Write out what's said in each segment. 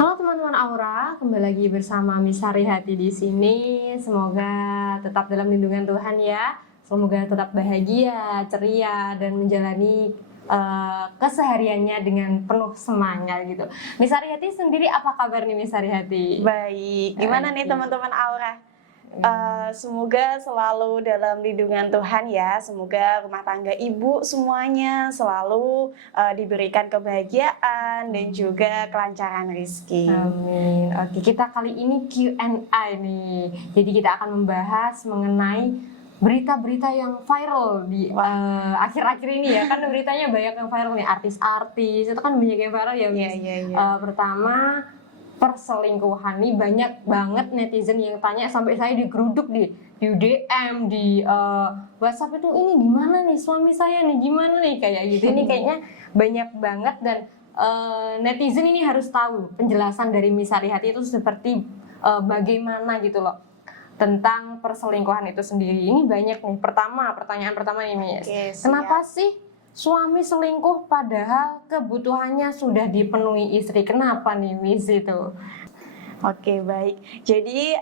Halo teman-teman Aura, kembali lagi bersama Miss Harihati di sini. Semoga tetap dalam lindungan Tuhan ya. Semoga tetap bahagia, ceria, dan menjalani kesehariannya dengan penuh semangat gitu. Miss Harihati sendiri apa kabar nih Miss Harihati? Baik, gimana nih teman-teman Aura? Semoga selalu dalam lindungan Tuhan ya. Semoga rumah tangga ibu semuanya selalu diberikan kebahagiaan dan juga kelancaran rezeki. Amin. Oke, kita kali ini Q&A nih. Jadi kita akan membahas mengenai berita-berita yang viral di akhir-akhir ini ya. Kan beritanya banyak yang viral nih, artis-artis itu kan banyak yang viral ya. Iya. Pertama, perselingkuhan nih banyak banget netizen yang tanya, sampai saya digeruduk di DM, di WhatsApp itu, ini gimana nih suami saya nih, gimana nih, kayak gitu. Ini kayaknya banyak banget, dan netizen ini harus tahu penjelasan dari Miss Harihati itu seperti bagaimana gitu loh tentang perselingkuhan itu sendiri. Ini banyak nih. Pertanyaan pertama nih Miss, kenapa sih suami selingkuh padahal kebutuhannya sudah dipenuhi istri? Kenapa nih Miss itu? Oke, baik. Jadi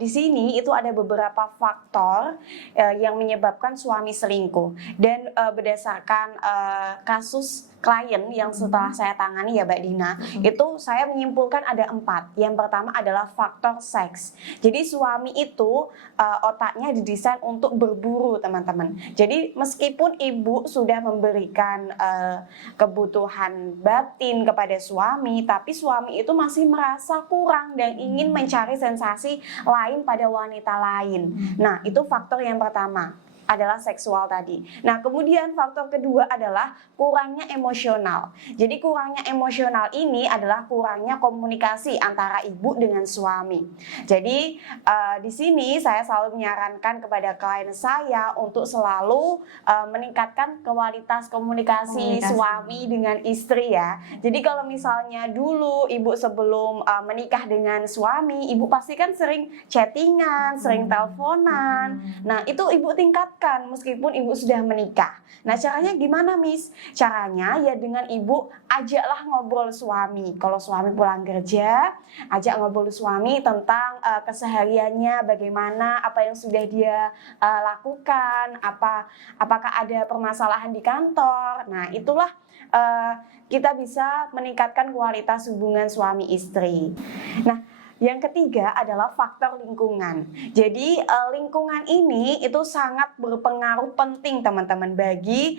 di sini itu ada beberapa faktor yang menyebabkan suami selingkuh, dan berdasarkan kasus klien yang setelah saya tangani ya Mbak Dina, itu saya menyimpulkan ada 4. Yang pertama adalah faktor seks. Jadi suami itu otaknya didesain untuk berburu, teman-teman. Jadi meskipun ibu sudah memberikan kebutuhan batin kepada suami, tapi suami itu masih merasa kurang dan ingin mencari sensasi lain pada wanita lain. Nah, itu faktor yang pertama adalah seksual tadi. Nah, kemudian faktor kedua adalah kurangnya emosional. Jadi kurangnya emosional ini adalah kurangnya komunikasi antara ibu dengan suami. Jadi di sini saya selalu menyarankan kepada klien saya untuk selalu meningkatkan kualitas komunikasi suami dengan istri ya. Jadi kalau misalnya dulu ibu sebelum menikah dengan suami, ibu pasti kan sering chattingan, sering teleponan. Nah, itu ibu tingkatkan meskipun ibu sudah menikah. Nah, caranya gimana, Miss? Caranya ya dengan ibu ajaklah ngobrol suami. Kalau suami pulang kerja, ajak ngobrol suami tentang kesehariannya, bagaimana, apa yang sudah dia lakukan, apakah ada permasalahan di kantor. Nah, itulah kita bisa meningkatkan kualitas hubungan suami istri. Nah, yang ketiga adalah faktor lingkungan. Jadi lingkungan ini itu sangat berpengaruh penting teman-teman bagi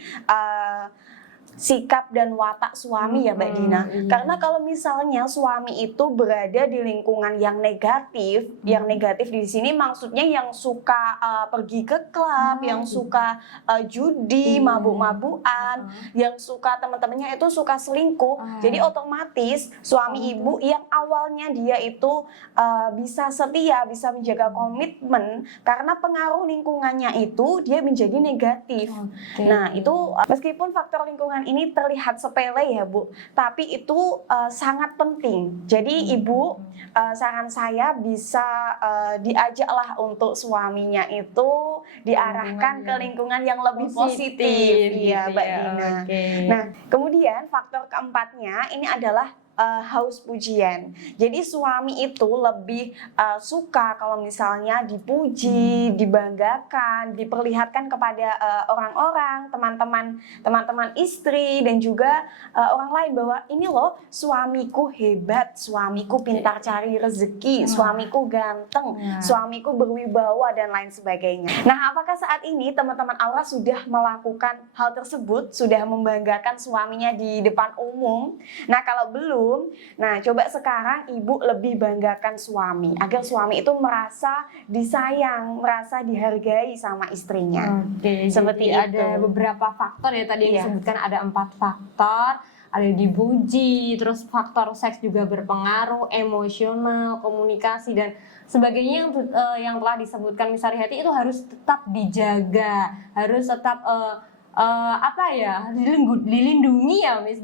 sikap dan watak suami ya Mbak Dina. Karena kalau misalnya suami itu berada di lingkungan yang negatif, yang negatif di sini maksudnya yang suka pergi ke klub, yang suka judi, mabuk-mabukan, yang suka teman-temannya itu suka selingkuh. Jadi otomatis suami ibu yang awalnya dia itu bisa setia, bisa menjaga komitmen, karena pengaruh lingkungannya itu dia menjadi negatif. Nah, itu meskipun faktor lingkungan ini terlihat sepele ya Bu, tapi itu sangat penting. Jadi Ibu, saran saya bisa diajaklah untuk suaminya itu diarahkan ke lingkungan yang lebih positif, ya Mbak Dina. Nah, kemudian faktor keempatnya ini adalah haus pujian. Jadi suami itu lebih suka kalau misalnya dipuji, dibanggakan, diperlihatkan kepada orang-orang, teman-teman istri dan juga orang lain bahwa ini loh suamiku hebat, suamiku pintar cari rezeki, suamiku ganteng, suamiku berwibawa dan lain sebagainya. Nah, apakah saat ini teman-teman Aura sudah melakukan hal tersebut, sudah membanggakan suaminya di depan umum? Nah, kalau belum, nah coba sekarang ibu lebih banggakan suami agar suami itu merasa disayang, merasa dihargai sama istrinya. Seperti itu. Ada beberapa faktor ya tadi yang disebutkan, ada 4 faktor. Ada dipuji, terus faktor seks juga berpengaruh, emosional, komunikasi dan sebagainya yang telah disebutkan Miss Harihati itu harus tetap dijaga, harus tetap dilindungi ya Miss,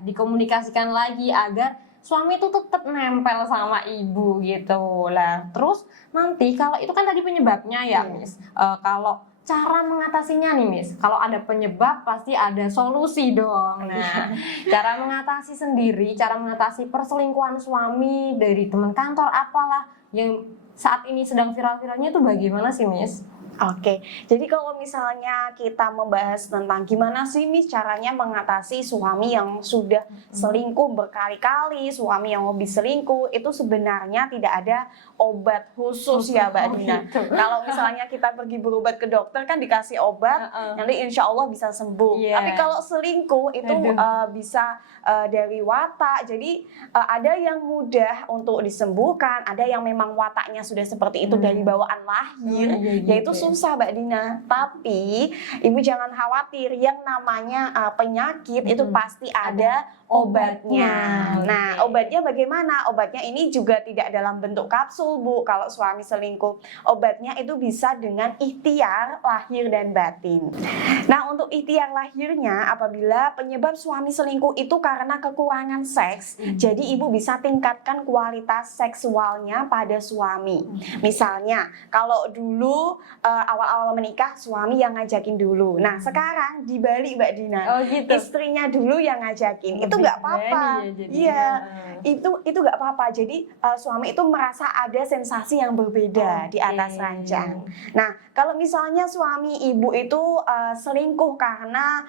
dikomunikasikan lagi agar suami itu tetap nempel sama ibu gitu lah. Terus nanti kalau itu kan tadi penyebabnya ya Miss, kalau cara mengatasinya nih Miss. Kalau ada penyebab pasti ada solusi dong. Nah, cara mengatasi sendiri, cara mengatasi perselingkuhan suami dari teman kantor apalah yang saat ini sedang viral-viralnya itu bagaimana sih Miss? Oke, jadi kalau misalnya kita membahas tentang gimana sih Miss caranya mengatasi suami yang sudah selingkuh berkali-kali, suami yang hobi selingkuh, itu sebenarnya tidak ada obat khusus ya Mbak Dina. Gitu. Kalau misalnya kita pergi berobat ke dokter kan dikasih obat, nanti insya Allah bisa sembuh. Iya. Tapi kalau selingkuh itu bisa dari watak, jadi ada yang mudah untuk disembuhkan, ada yang memang wataknya sudah seperti itu dari bawaan lahir, yaitu susah Mbak Dina. Tapi Ibu jangan khawatir, yang namanya penyakit itu pasti ada obatnya. Nah, obatnya bagaimana? Obatnya ini juga tidak dalam bentuk kapsul Bu, kalau suami selingkuh. Obatnya itu bisa dengan ikhtiar lahir dan batin. Nah, untuk ikhtiar lahirnya, apabila penyebab suami selingkuh itu karena kekurangan seks, jadi Ibu bisa tingkatkan kualitas seksualnya pada suami. Misalnya, kalau dulu awal-awal menikah suami yang ngajakin dulu. Nah, sekarang dibalik Mbak Dina. Oh gitu. Istrinya dulu yang ngajakin. Itu nggak apa-apa. Iya. Itu nggak apa-apa. Jadi suami itu merasa ada sensasi yang berbeda di atas ranjang. Nah, kalau misalnya suami Ibu itu selingkuh karena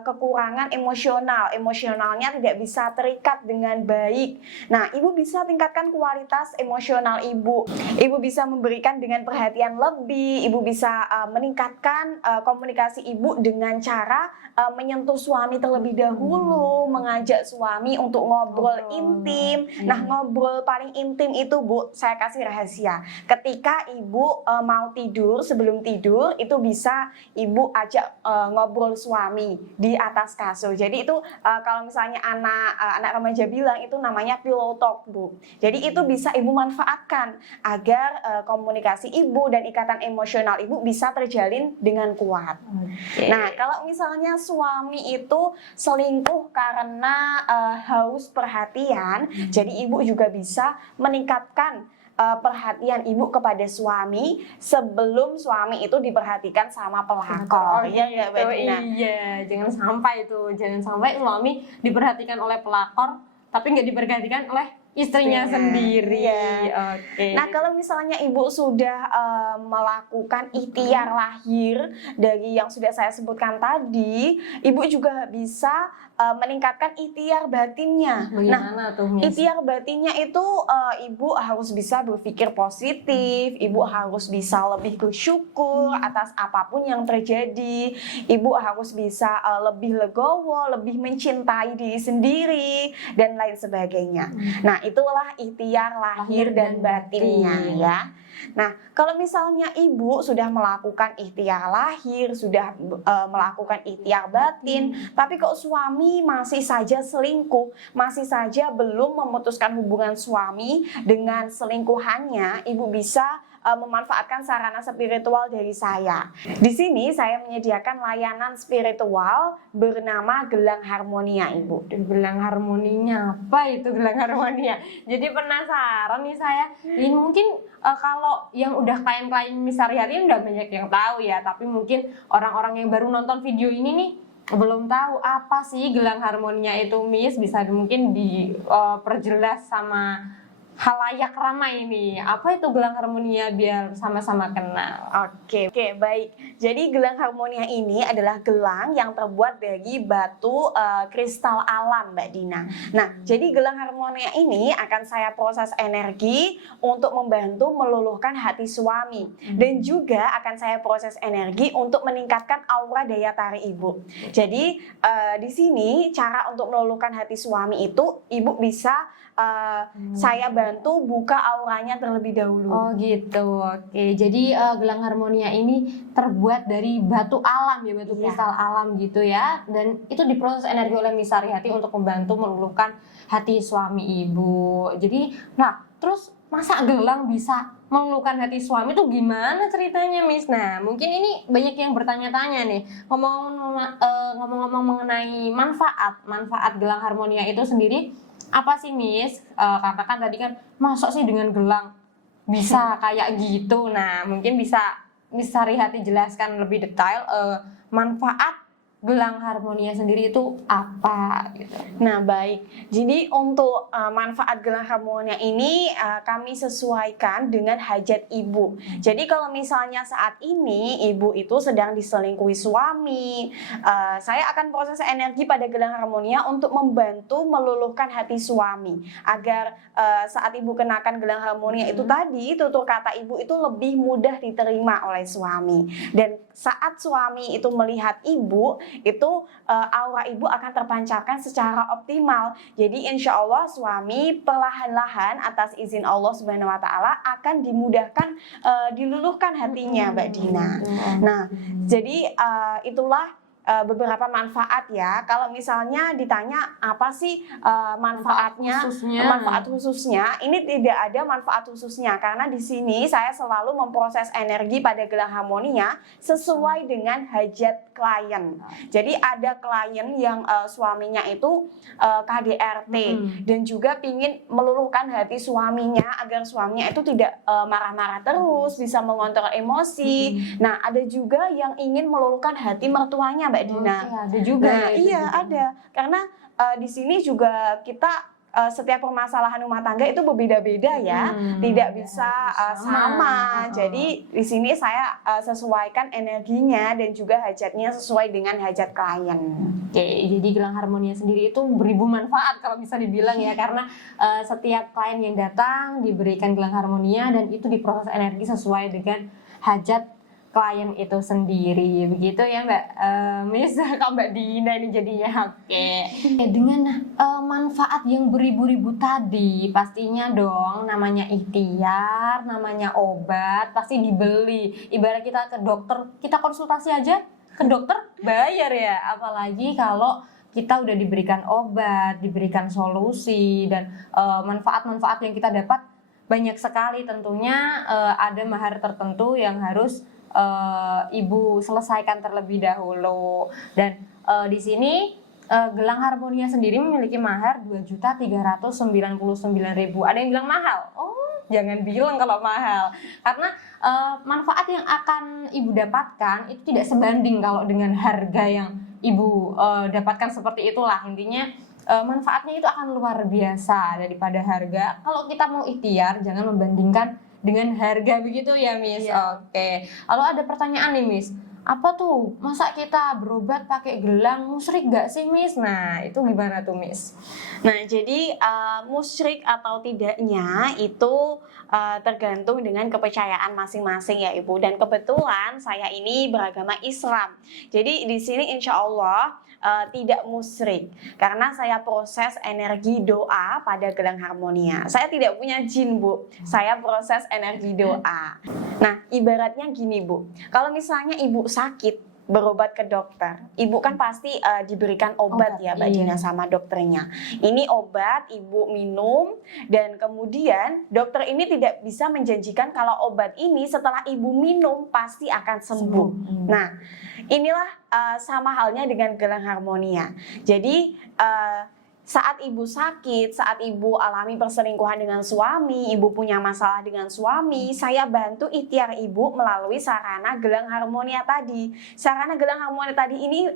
kekurangan emosional, emosionalnya tidak bisa terikat dengan baik. Nah, Ibu bisa tingkatkan kualitas emosional Ibu. Ibu bisa memberikan dengan perhatian lebih, Ibu bisa meningkatkan komunikasi Ibu dengan cara menyentuh suami terlebih dahulu, mengajak suami untuk ngobrol intim. Nah, ngobrol paling intim itu Bu, saya kasih rahasia. Ketika Ibu mau tidur, sebelum tidur itu bisa Ibu ajak ngobrol suami di atas kasur. Jadi itu kalau misalnya anak remaja bilang itu namanya pillow talk Bu. Jadi itu bisa Ibu manfaatkan agar komunikasi Ibu dan ikatan emosional Ibu bisa terjalin dengan kuat. Nah, kalau misalnya suami itu selingkuh karena haus perhatian, jadi Ibu juga bisa meningkatkan perhatian Ibu kepada suami sebelum suami itu diperhatikan sama pelakor. Iya nggak Mbak Dina? Iya, jangan sampai suami diperhatikan oleh pelakor tapi nggak diperhatikan oleh istrinya sendiri. Oke. Nah, kalau misalnya Ibu sudah melakukan ikhtiar lahir dari yang sudah saya sebutkan tadi, Ibu juga bisa meningkatkan ikhtiar batinnya. Bagaimana tuh, Miss? Ikhtiar batinnya itu Ibu harus bisa berpikir positif, Ibu harus bisa lebih bersyukur atas apapun yang terjadi, Ibu harus bisa lebih legowo, lebih mencintai diri sendiri, dan lain sebagainya. Nah, itulah ikhtiar lahir dan batinnya ya. Nah, kalau misalnya Ibu sudah melakukan ikhtiar lahir, sudah melakukan ikhtiar batin, tapi kok suami masih saja selingkuh, masih saja belum memutuskan hubungan suami dengan selingkuhannya, Ibu bisa memanfaatkan sarana spiritual dari saya. Di sini saya menyediakan layanan spiritual bernama Gelang Harmonia, Ibu. Gelang harmoninya apa itu gelang harmonia? Jadi penasaran nih saya. Ini mungkin kalau yang udah klien-klien Miss Aryati udah banyak yang tahu ya, tapi mungkin orang-orang yang baru nonton video ini nih belum tahu apa sih gelang harmonia itu, Miss. Bisa mungkin diperjelas sama halayak ramai ini. Apa itu gelang harmonia biar sama-sama kenal? Oke, baik. Jadi gelang harmonia ini adalah gelang yang terbuat dari batu kristal alam, Mbak Dina. Nah, jadi gelang harmonia ini akan saya proses energi untuk membantu meluluhkan hati suami, dan juga akan saya proses energi untuk meningkatkan aura daya tarik Ibu. Jadi di sini cara untuk meluluhkan hati suami itu Ibu bisa saya bantu buka auranya terlebih dahulu. Oh gitu, oke. Jadi gelang harmonia ini terbuat dari batu alam ya, batu kristal alam gitu ya. Dan itu diproses energi oleh Miss Aryati untuk membantu meluluhkan hati suami Ibu. Jadi, nah terus masa gelang bisa meluluhkan hati suami itu gimana ceritanya, Miss? Nah, mungkin ini banyak yang bertanya-tanya nih. Ngomong-ngomong mengenai manfaat gelang harmonia itu sendiri. Apa sih, Miss? Katakan tadi kan, masuk sih dengan gelang bisa kayak gitu. Nah, mungkin bisa Miss Sarihati jelaskan lebih detail manfaat gelang harmonia sendiri itu apa gitu. Nah, baik. Jadi untuk manfaat gelang harmonia ini kami sesuaikan dengan hajat ibu. Jadi kalau misalnya saat ini ibu itu sedang diselingkuhi suami, saya akan proses energi pada gelang harmonia untuk membantu meluluhkan hati suami agar saat ibu kenakan gelang harmonia itu tadi, tutur kata ibu itu lebih mudah diterima oleh suami. Dan saat suami itu melihat ibu, itu aura ibu akan terpancarkan secara optimal. Jadi insya Allah suami perlahan-lahan atas izin Allah Subhanahu Wa Taala akan dimudahkan diluluhkan hatinya, Mbak Dina. Nah, jadi itulah beberapa manfaat ya. Kalau misalnya ditanya apa sih manfaatnya, manfaat khususnya, ini tidak ada manfaat khususnya karena di sini saya selalu memproses energi pada gelang harmonia sesuai dengan hajat klien. Jadi ada klien yang suaminya itu KDRT dan juga pingin meluluhkan hati suaminya agar suaminya itu tidak marah-marah terus, bisa mengontrol emosi. Nah, ada juga yang ingin meluluhkan hati mertuanya, Mbak Dina. Ada juga. Nah, iya ada. Karena di sini juga kita setiap permasalahan rumah tangga itu berbeda-beda ya, tidak bisa sama. Jadi di sini saya sesuaikan energinya dan juga hajatnya sesuai dengan hajat klien. Oke, jadi gelang harmonia sendiri itu beribu manfaat kalau bisa dibilang ya, karena setiap klien yang datang diberikan gelang harmonia dan itu diproses energi sesuai dengan hajat klien itu sendiri, begitu ya Mbak Miss, kalau Mbak Dina ini jadinya. Oke. Dengan manfaat yang beribu-ribu tadi, pastinya dong namanya ikhtiar, namanya obat pasti dibeli. Ibarat kita ke dokter, kita konsultasi aja ke dokter bayar ya, apalagi kalau kita udah diberikan obat, diberikan solusi, dan manfaat-manfaat yang kita dapat banyak sekali. Tentunya ada mahar tertentu yang harus ibu selesaikan terlebih dahulu. Dan di sini gelang harmonia sendiri memiliki mahar 2.399.000. Ada yang bilang mahal. Oh, jangan bilang kalau mahal. Karena manfaat yang akan ibu dapatkan itu tidak sebanding kalau dengan harga yang ibu dapatkan. Seperti itulah intinya. Manfaatnya itu akan luar biasa daripada harga. Kalau kita mau ikhtiar, jangan membandingkan dengan harga, begitu ya Miss. Iya. Oke. Lalu ada pertanyaan nih Miss, apa tuh, masa kita berobat pakai gelang musyrik gak sih Miss? Nah itu gimana tuh Miss? Nah, jadi musyrik atau tidaknya itu tergantung dengan kepercayaan masing-masing ya Ibu. Dan kebetulan saya ini beragama Islam. Jadi di sini insya Allah tidak musyrik karena saya proses energi doa pada gelang harmonia. Saya tidak punya jin Bu, saya proses energi doa. Nah, ibaratnya gini Bu, kalau misalnya Ibu sakit berobat ke dokter, ibu kan pasti diberikan obat ya Mbak Dina sama dokternya. Ini obat ibu minum dan kemudian dokter ini tidak bisa menjanjikan kalau obat ini setelah ibu minum pasti akan sembuh. Nah, inilah sama halnya dengan gelang harmonia. Jadi saat ibu sakit, saat ibu alami perselingkuhan dengan suami, ibu punya masalah dengan suami, saya bantu ikhtiar ibu melalui sarana gelang harmonia tadi. Sarana gelang harmonia tadi ini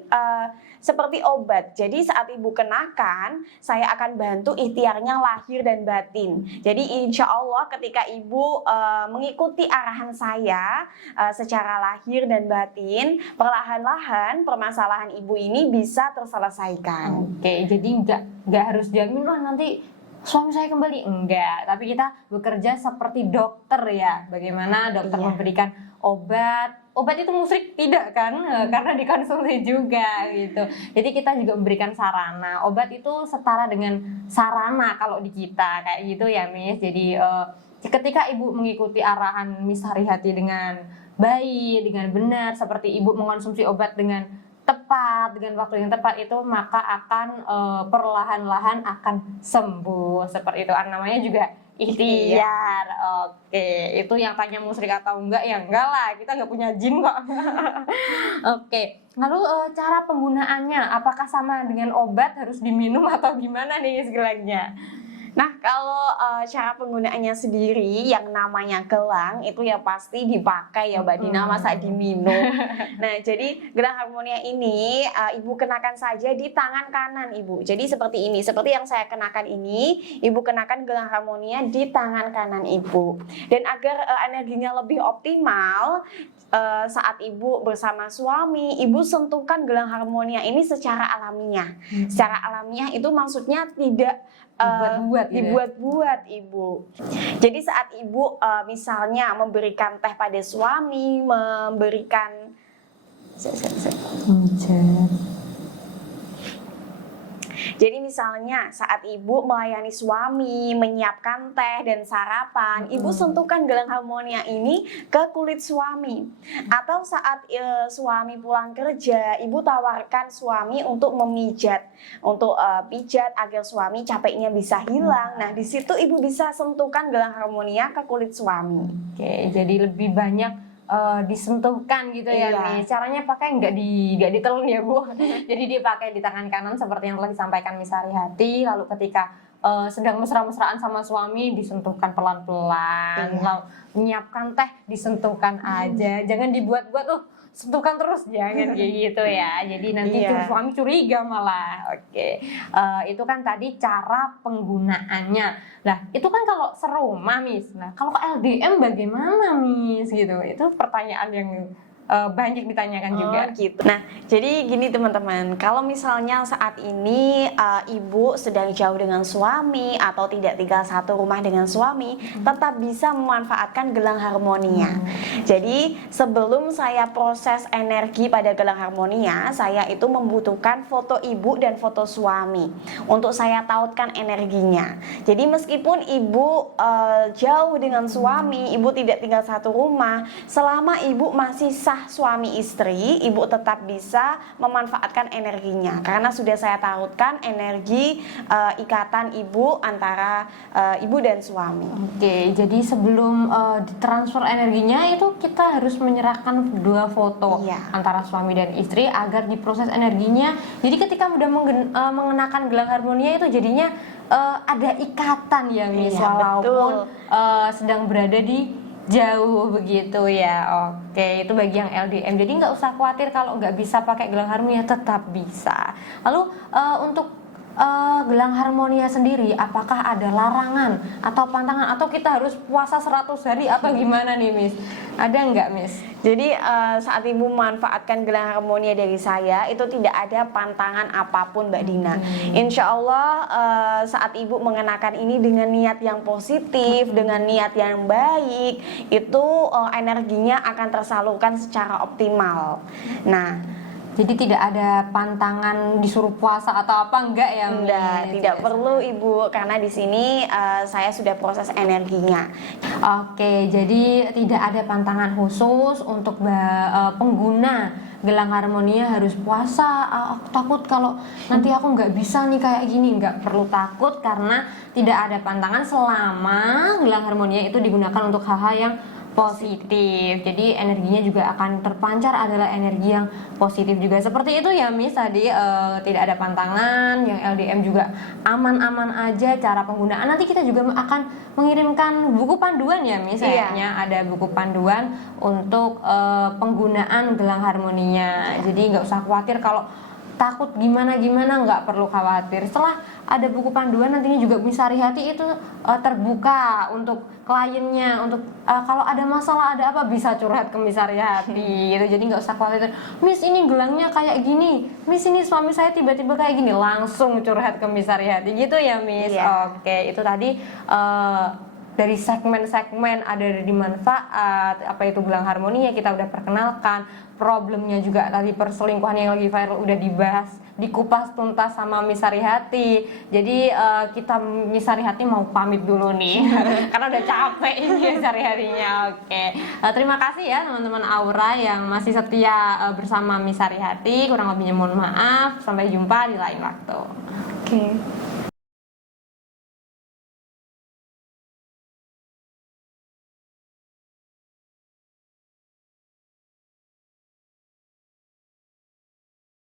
seperti obat. Jadi saat ibu kenakan, saya akan bantu ikhtiarnya lahir dan batin. Jadi insya Allah ketika ibu mengikuti arahan saya secara lahir dan batin, perlahan-lahan permasalahan ibu ini bisa terselesaikan. Oke, jadi nggak harus jamin lah nanti suami saya kembali, enggak, tapi kita bekerja seperti dokter ya. Bagaimana dokter memberikan obat itu musyrik tidak kan, karena dikonsultasi juga gitu. Jadi kita juga memberikan sarana. Obat itu setara dengan sarana kalau di kita kayak gitu ya Miss. Jadi ketika ibu mengikuti arahan Miss Sarihati dengan baik, dengan benar, seperti ibu mengonsumsi obat dengan tepat, dengan waktu yang tepat, itu maka akan perlahan-lahan akan sembuh. Seperti itu, namanya juga ikhtiar. Oke, itu yang tanya musyrik atau enggak, ya enggak lah, kita enggak punya jin kok. Oke, lalu cara penggunaannya apakah sama dengan obat, harus diminum atau gimana nih gelangnya? Nah, kalau cara penggunaannya sendiri yang namanya gelang itu ya pasti dipakai ya Mbak Dina, masa diminum. Nah, jadi gelang harmonia ini Ibu kenakan saja di tangan kanan Ibu. Jadi seperti ini, seperti yang saya kenakan ini, Ibu kenakan gelang harmonia di tangan kanan Ibu. Dan agar energinya lebih optimal, saat Ibu bersama suami, Ibu sentuhkan gelang harmonia ini secara alamiah. Secara alamiah itu maksudnya tidak dibuat-buat Ibu. Jadi saat Ibu misalnya memberikan teh pada suami, memberikan jadi misalnya saat Ibu melayani suami, menyiapkan teh dan sarapan, Ibu sentuhkan gelang harmonia ini ke kulit suami. Atau saat suami pulang kerja, Ibu tawarkan suami untuk memijat, untuk pijat agar suami capeknya bisa hilang. Nah, di situ Ibu bisa sentuhkan gelang harmonia ke kulit suami. Oke, jadi lebih banyak disentuhkan gitu ya nih. Caranya pakai nggak ditelan ya Bu. Jadi dipakai di tangan kanan seperti yang telah disampaikan Miss Harihati. Lalu ketika sedang mesra-mesraan sama suami disentuhkan pelan-pelan. Lalu menyiapkan teh disentuhkan aja. Jangan dibuat-buat sentuhkan terus, jangan kayak gitu ya. Jadi nanti suami curiga malah. Oke. Itu kan tadi cara penggunaannya. Nah, itu kan kalau serumah, Miss. Nah, kalau ke LDM bagaimana, Miss? Gitu. Itu pertanyaan yang banyak ditanyakan juga. Gitu. Nah, jadi gini teman-teman, kalau misalnya saat ini Ibu sedang jauh dengan suami atau tidak tinggal satu rumah dengan suami, tetap bisa memanfaatkan gelang harmonia. Jadi sebelum saya proses energi pada gelang harmonia, saya itu membutuhkan foto Ibu dan foto suami untuk saya tautkan energinya. Jadi meskipun Ibu jauh dengan suami, Ibu tidak tinggal satu rumah, selama Ibu masih sah suami istri, Ibu tetap bisa memanfaatkan energinya karena sudah saya tautkan energi ikatan Ibu antara Ibu dan suami. Oke, jadi sebelum ditransfer energinya itu kita harus menyerahkan dua foto antara suami dan istri agar diproses energinya. Jadi ketika udah mengenakan gelang harmonia itu jadinya ada ikatan ya Miss, walaupun sedang berada di jauh begitu ya. Oke, itu bagi yang LDM. Jadi nggak usah khawatir kalau nggak bisa pakai gelang harmonia, tetap bisa. Lalu untuk gelang harmonia sendiri, apakah ada larangan atau pantangan atau kita harus puasa 100 hari atau gimana nih Miss? Ada nggak Miss? Jadi saat Ibu memanfaatkan gelang harmonia dari saya itu tidak ada pantangan apapun Mbak Dina. Insya Allah saat Ibu mengenakan ini dengan niat yang positif, dengan niat yang baik, itu energinya akan tersalurkan secara optimal. Nah, jadi tidak ada pantangan disuruh puasa atau apa enggak ya? Enggak, tidak perlu Ibu karena di sini saya sudah proses energinya. Oke, jadi tidak ada pantangan khusus untuk pengguna gelang harmonia harus puasa. Aku takut kalau nanti aku nggak bisa nih kayak gini. Nggak perlu takut karena tidak ada pantangan selama gelang harmonia itu digunakan untuk hal-hal yang positif. Jadi energinya juga akan terpancar adalah energi yang positif juga. Seperti itu ya Miss tadi, tidak ada pantangan, yang LDM juga aman-aman aja cara penggunaan. Nanti kita juga akan mengirimkan buku panduan ya Miss, kayaknya ada buku panduan untuk penggunaan gelang harmonia. Jadi nggak usah khawatir kalau takut gimana-gimana, nggak perlu khawatir. Setelah ada buku panduan nantinya juga Miss Harihati itu terbuka untuk kliennya, untuk kalau ada masalah ada apa bisa curhat ke Miss Harihati gitu. Jadi nggak usah khawatir, Miss ini gelangnya kayak gini, Miss ini suami saya tiba-tiba kayak gini, langsung curhat ke Miss Harihati gitu ya Miss. Oke, itu tadi dari segmen-segmen ada di manfaat, apa itu gelang harmonia kita udah perkenalkan, problemnya juga tadi perselingkuhan yang lagi viral udah dibahas, dikupas tuntas sama Miss Harihati. Jadi kita Miss Harihati mau pamit dulu nih karena udah capek ini Miss Harihatinya. Oke, terima kasih ya teman-teman Aura yang masih setia bersama Miss Harihati. Kurang lebihnya mohon maaf, sampai jumpa di lain waktu. Oke.